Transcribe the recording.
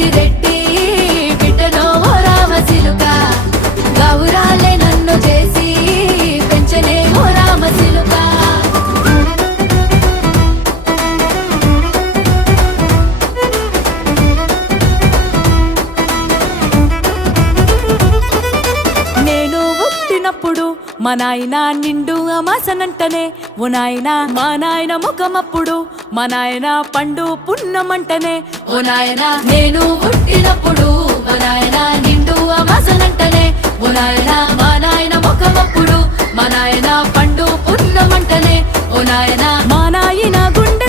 ముత్తిరెడ్డి బిడ్డనో ఓ రామసిలుక గౌరాలే నన్ను చేసి పెంచనే ఓ రామసిలుక నేను పుట్టినప్పుడు మా నాయన నిండు అమాసనంటనే ఓ నాయన మా నాయన ముఖమప్పుడు మా నాయన పండు పున్నమంటనే ఓ నాయన నేను పుట్టినప్పుడు మా నాయన నిండు అమాసనంటనే ఓ నాయన మా నాయన ముఖమప్పుడు మా నాయన పండు పున్నమంటనే ఓ నాయన మా నాయన గుండె